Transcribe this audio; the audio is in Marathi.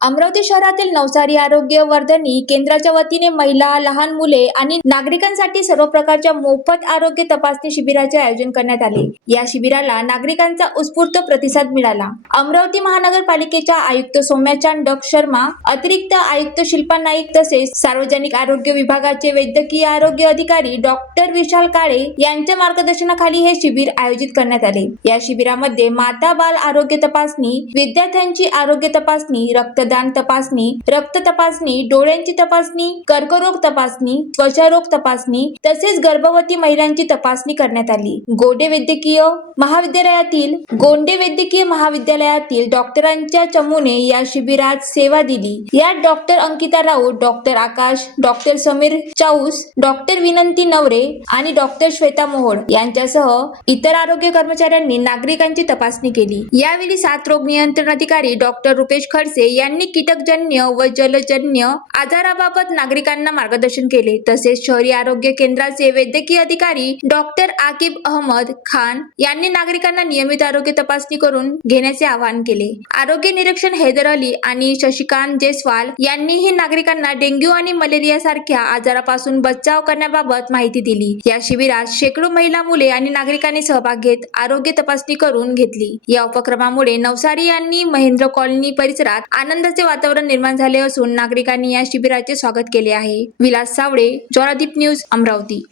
अमरावती शहरातील नवसारी आरोग्य वर्धिनी केंद्राच्या वतीने महिला, लहान मुले आणि नागरिकांसाठी सर्व प्रकारच्या मोफत आरोग्य तपासणी शिबिराचे आयोजन करण्यात आले। या शिबिराला नागरिकांचा उत्स्फूर्त प्रतिसाद मिळाला। अमरावती महानगरपालिकेच्या आयुक्त सौम्या चांडक शर्मा, अतिरिक्त आयुक्त शिल्पा नाईक तसेच सार्वजनिक आरोग्य विभागाचे वैद्यकीय आरोग्य अधिकारी डॉक्टर विशाल काळे यांच्या मार्गदर्शनाखाली हे शिबिर आयोजित करण्यात आले। या शिबिरामध्ये माता बाल आरोग्य तपासणी, विद्यार्थ्यांची आरोग्य तपासणी, रक्तदान तपासणी, रक्त तपासणी, डोळ्यांची तपासणी, कर्करोग तपासणी, त्वचारोग तपासणी तसेच गर्भवती महिलांची तपासणी करण्यात आली। गोंडे वैद्यकीय महाविद्यालयातील डॉक्टरांच्या चमूने या शिबिरात सेवा दिली। यात डॉक्टर अंकिता राऊत, डॉक्टर आकाश, डॉक्टर समीर चाऊस, डॉक्टर विनंती नवरे आणि डॉक्टर श्वेता मोहोड यांच्यासह इतर आरोग्य कर्मचाऱ्यांनी नागरिकांची तपासणी केली। यावेळी साथरोग नियंत्रण अधिकारी डॉक्टर रुपेश खडसे यांनी कीटकजन्य व जलजन्य आजाराबाबत नागरिकांना मार्गदर्शन केले। तसेच शहरी आरोग्य केंद्राचे वैद्यकीय अधिकारी डॉक्टर आकिब अहमद खान यांनी नागरिकांना नियमित आरोग्य तपासणी करून घेण्याचे आवाहन केले। आरोग्य निरीक्षक हैदर अली आणि शशिकांत जयस्वाल यांनीही नागरिकांना डेंग्यू आणि मलेरिया सारख्या आजारापासून बचाव करण्याबाबत माहिती दिली। या शिबिरात शेकडो महिला, मुले आणि नागरिकांनी सहभाग घेत आरोग्य तपासणी करून घेतली। या उपक्रमामुळे नवसारी आणि महेंद्र कॉलनी परिसरात आनंदाचे वातावरण निर्माण झाले असून नागरिकांनी या शिबिराचे स्वागत केले आहे। विलास सावळे, ज्वालादीप न्यूज, अमरावती।